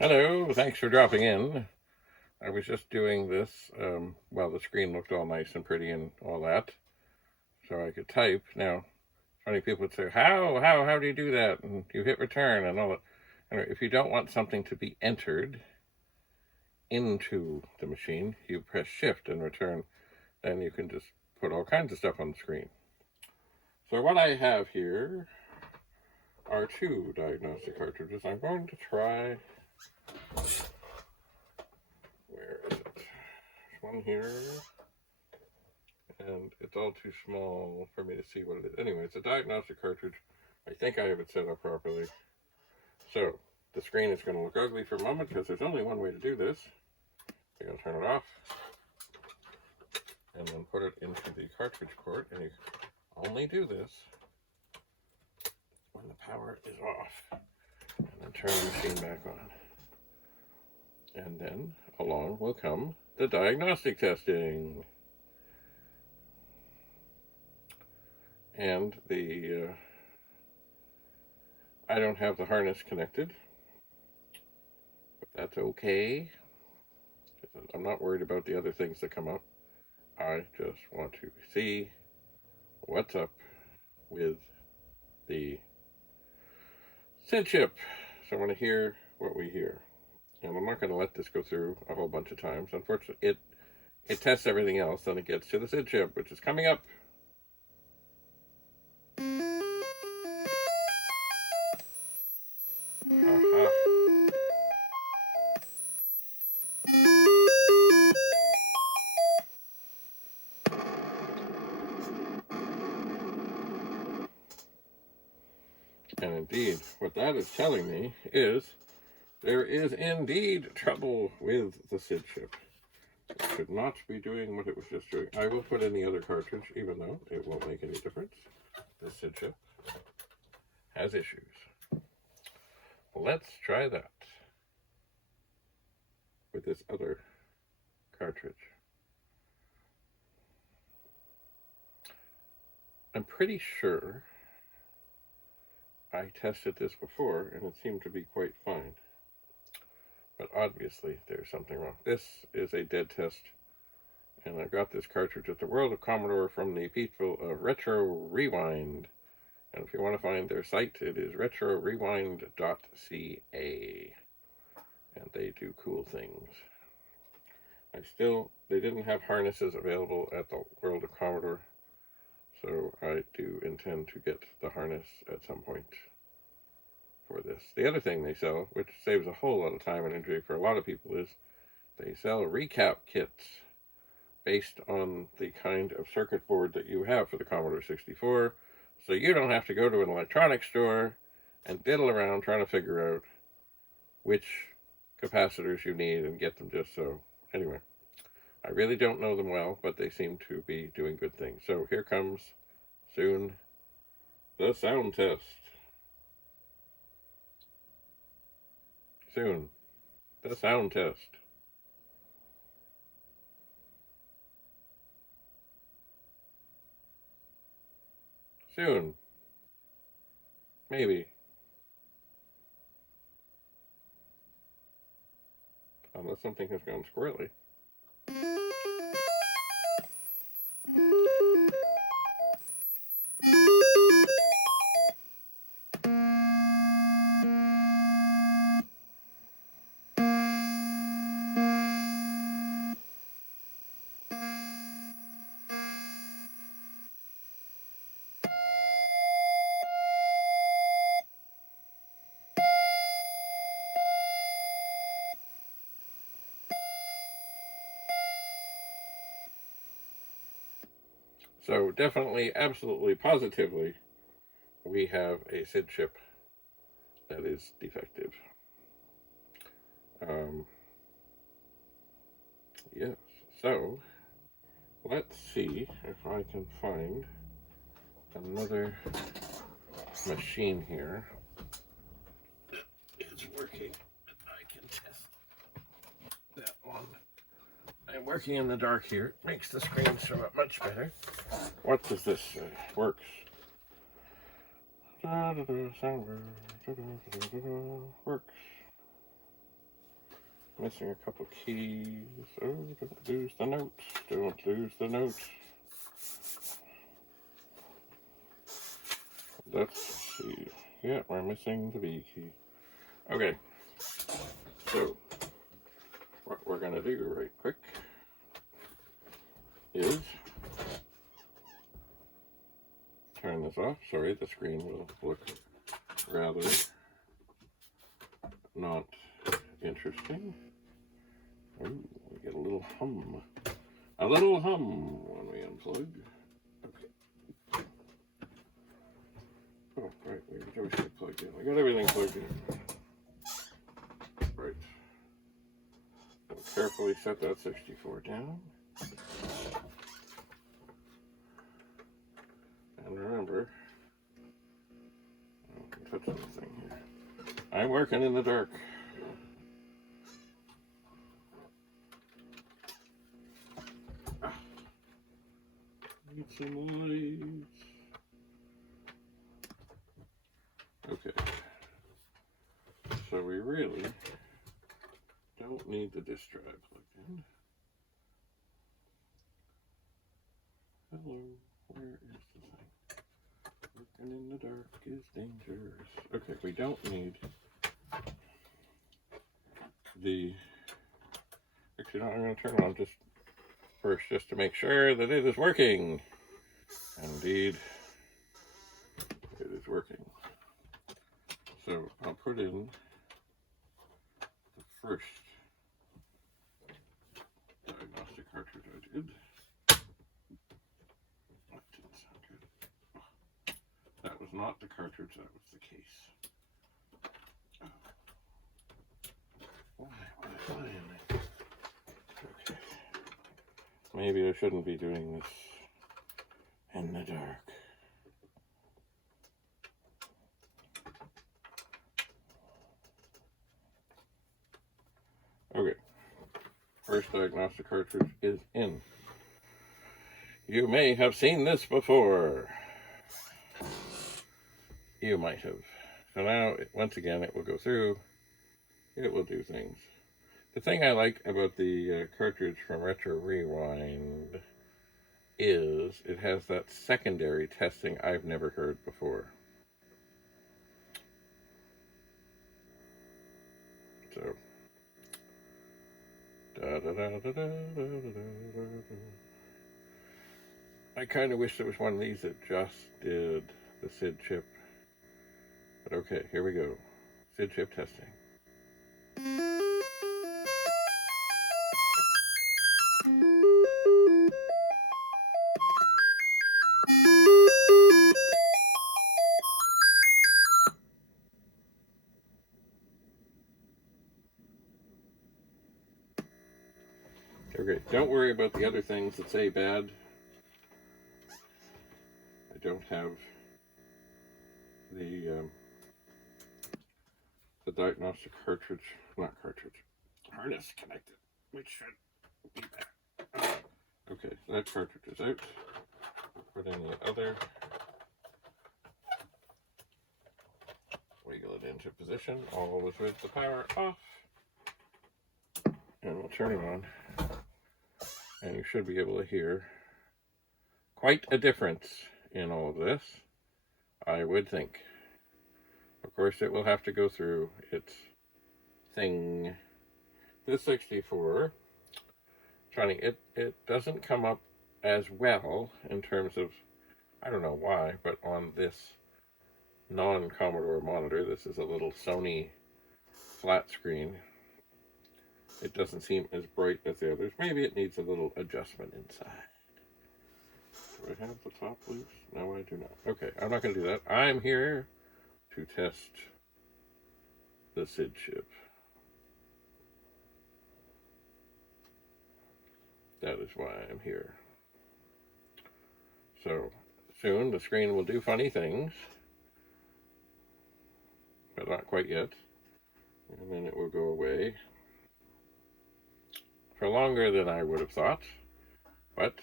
Hello, thanks for dropping in. I was just doing this while the screen looked all nice and pretty and all that, so I could type. Now, funny people would say, how do you do that? And you hit return and all that. Anyway, if you don't want something to be entered into the machine, you press shift and return, and you can just put all kinds of stuff on the screen. So what I have here are two diagnostic cartridges. I'm going to try. Where is it? There's one here, and it's all too small for me to see what it is. Anyway, it's a diagnostic cartridge. I think I have it set up properly. So the screen is going to look ugly for a moment because there's only one way to do this. You're going to turn it off and then put it into the cartridge port, and you only do this when the power is off, and then turn the machine back on. And then along will come the diagnostic testing. And I don't have the harness connected, but that's okay. I'm not worried about the other things that come up. I just want to see what's up with the SID chip. So I want to hear what we hear. And I'm not going to let this go through a whole bunch of times. Unfortunately, it tests everything else, then it gets to the SID chip, which is coming up. And indeed, what that is telling me is there is indeed trouble with the SID chip. It should not be doing what it was just doing. I will put in the other cartridge, even though it won't make any difference. The SID chip has issues. Let's try that with this other cartridge. I'm pretty sure I tested this before and it seemed to be quite fine. But obviously there's something wrong. This is a dead test, and I got this cartridge at the World of Commodore from the people of Retro Rewind. And if you want to find their site, it is retrorewind.ca. And they do cool things. They didn't have harnesses available at the World of Commodore, so I do intend to get the harness at some point for this. The other thing they sell, which saves a whole lot of time and injury for a lot of people, is they sell recap kits based on the kind of circuit board that you have for the Commodore 64, so you don't have to go to an electronics store and diddle around trying to figure out which capacitors you need and get them just so. Anyway, I really don't know them well, but they seem to be doing good things. So here comes, soon, the sound test. Soon, the sound test. Soon. Maybe. Unless something has gone squirrely. So definitely, absolutely, positively, we have a SID chip that is defective. Yes, so let's see if I can find another machine here. It's working. I can test that one. I'm working in the dark here. It makes the screen show up much better. What does this say? Works. Works. missing a couple keys. Oh, don't lose the note. Don't lose the note. Let's see. Yeah, we're missing the B key. Okay. So, what we're going to do right quick is turn this off. Sorry, the screen will look rather not interesting. Ooh, we get a little hum. A little hum when we unplug. Okay. Oh, right, we always get plugged in. We got everything plugged in. Right. We'll carefully set that 64 down. And remember, I can touch anything here. I'm working in the dark. Need some lights. Okay. So we really don't need the disk drive plugged in. Hello, where is the thing? Working in the dark is dangerous. Okay, we don't need the... Actually, no, I'm going to turn it on just first, just to make sure that it is working. Indeed, it is working. So I'll put in the first diagnostic cartridge I did. That didn't sound good. Oh, that was not the cartridge, that was the case. Oh. Why am I? Okay. Maybe I shouldn't be doing this in the dark. Okay. First diagnostic cartridge is in. You may have seen this before. You might have. So now, once again, it will go through. It will do things. The thing I like about the cartridge from Retro Rewind is it has that secondary testing I've never heard before. So, I kind of wish there was one of these that just did the SID chip. But okay, here we go. SID chip testing. Okay, don't worry about the other things that say bad. I don't have the diagnostic harness connected, which should be there. Okay, so that cartridge is out. Put in the other. Wiggle it into position, always with the power off. And we'll turn it on. And you should be able to hear quite a difference in all of this, I would think. Of course, it will have to go through its thing. This 64, it doesn't come up as well in terms of, I don't know why, but on this non-Commodore monitor, this is a little Sony flat screen, it doesn't seem as bright as the others. Maybe it needs a little adjustment inside. Do I have the top loose? No, I do not. Okay, I'm not going to do that. I'm here to test the SID chip. That is why I'm here. So, soon the screen will do funny things, but not quite yet. And then it will go away. For longer than I would have thought, but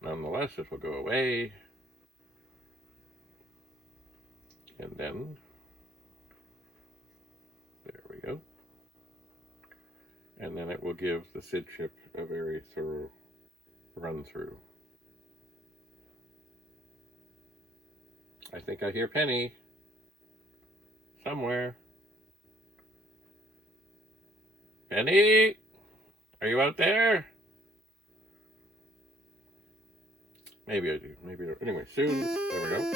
nonetheless it will go away, and then there we go, and then it will give the SID chip a very thorough run through. I think I hear Penny somewhere. Penny, are you out there? Maybe I do, maybe I don't. Anyway, soon, there we go.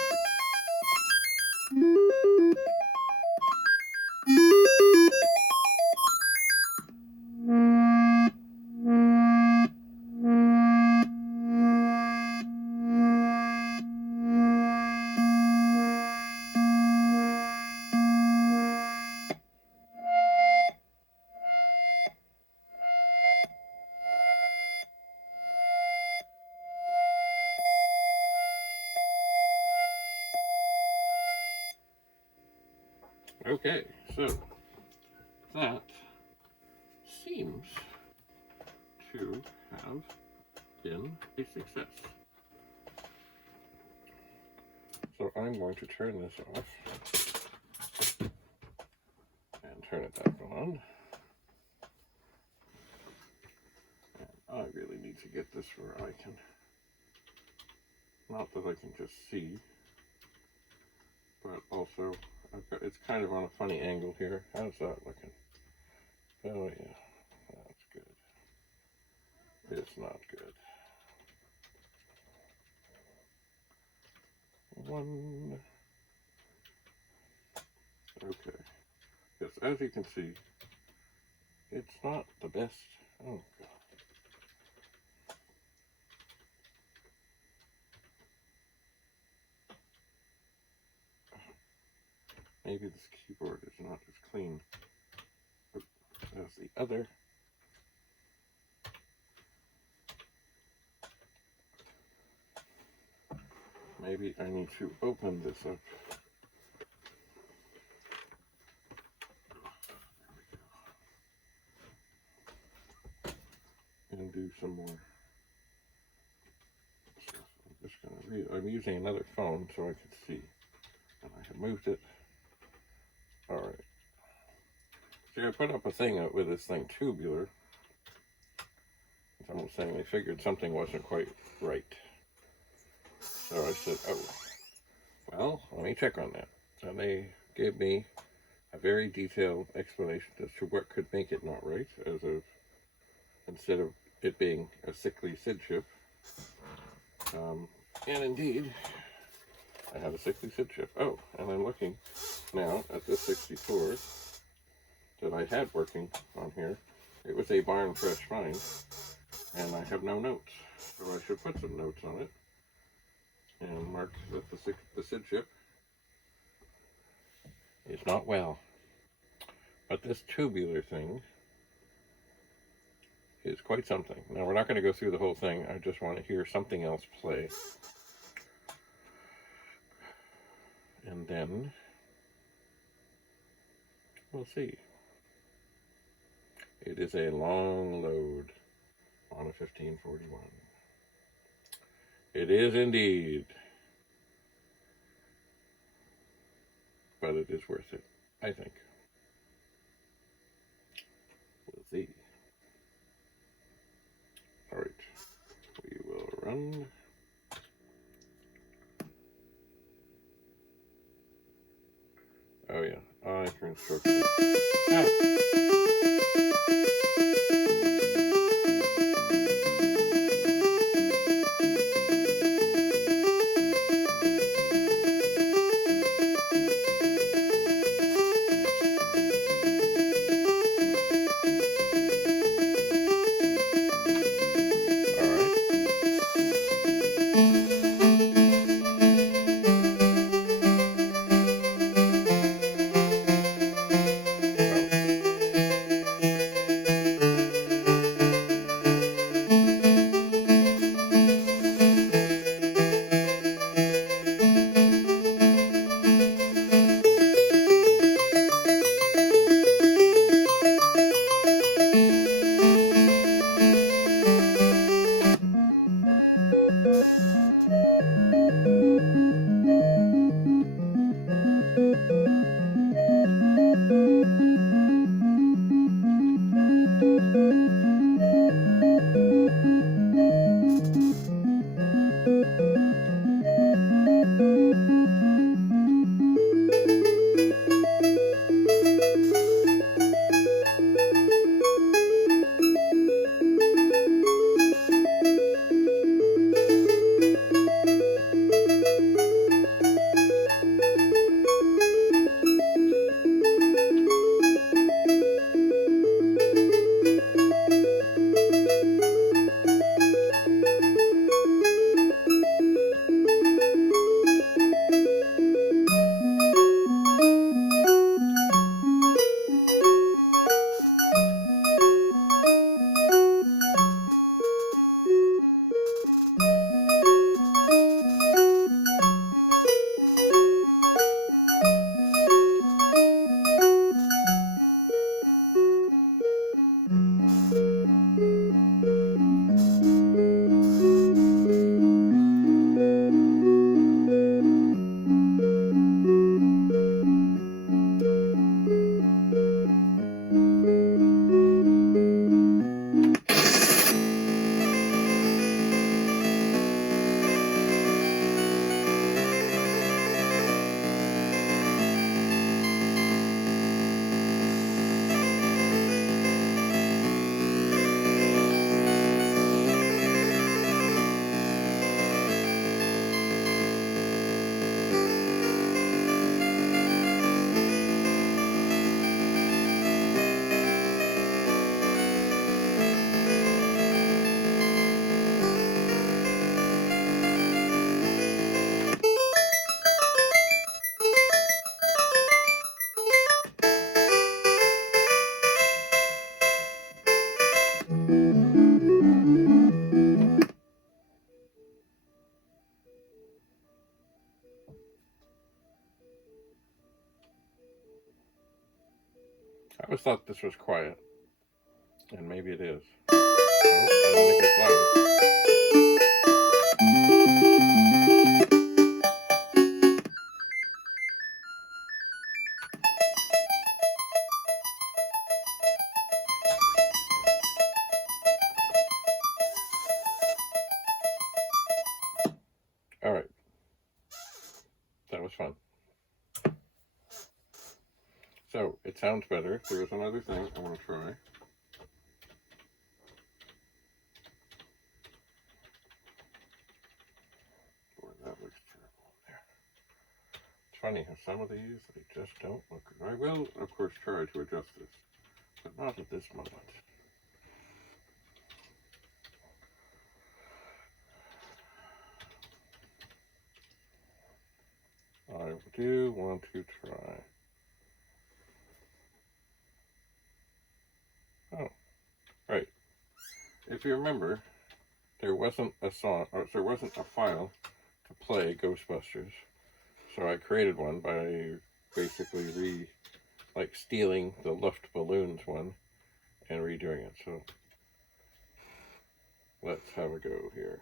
Okay, so that seems to have been a success. So I'm going to turn this off and turn it back on. And I really need to get this where I can, not that I can just see, but also it's kind of on a funny angle here. How's that looking? Oh yeah, that's good. It's not good. One. Okay. Yes, as you can see, it's not the best. Oh god. Maybe this keyboard is not as clean as the other. Maybe I need to open this up. And do some more stuff. I'm just going to read. I'm using another phone so I can see. And I have moved it. Alright. See, I put up a thing out with this thing, Tubular. Someone was saying they figured something wasn't quite right. So I said, oh, well, let me check on that. And they gave me a very detailed explanation as to what could make it not right, as of, instead of it being a sickly SID chip. And indeed, I had a sickly SID chip. Oh, and I'm looking now at this 64 that I had working on here. It was a barn fresh find, and I have no notes. So I should put some notes on it and mark that the SID chip is not well. But this Tubular thing is quite something. Now, we're not going to go through the whole thing. I just want to hear something else play. And then we'll see. It is a long load on a 1541. It is indeed. But it is worth it, I think. We'll see. Alright. We will run. Oh yeah, I for instructions. I always thought this was quiet, and maybe it is. Oh, and then it gets louder. All right, that was fun. So it sounds better. There is another thing I want to try. Boy, that looks terrible there. It's funny how some of these, they just don't look good. I will, of course, try to adjust this, but not at this moment. I do want to try. Oh, right. If you remember, there wasn't a song, or there wasn't a file to play Ghostbusters. So I created one by basically stealing the Luft Balloons one and redoing it. So let's have a go here.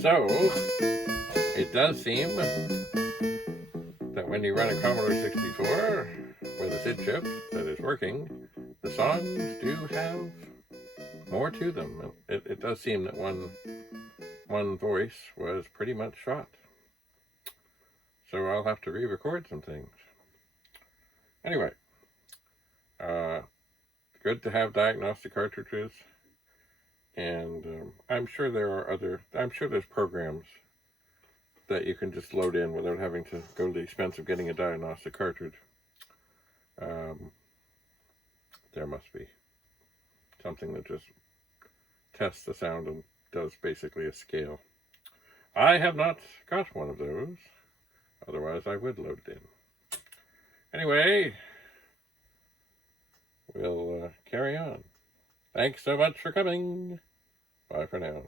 So, it does seem that when you run a Commodore 64 with a SID chip that is working, the songs do have more to them. It does seem that one voice was pretty much shot. So I'll have to re-record some things. Anyway, good to have diagnostic cartridges. And I'm sure there's programs that you can just load in without having to go to the expense of getting a diagnostic cartridge. There must be something that just tests the sound and does basically a scale. I have not got one of those, otherwise I would load it in. Anyway, we'll carry on. Thanks so much for coming. Bye for now.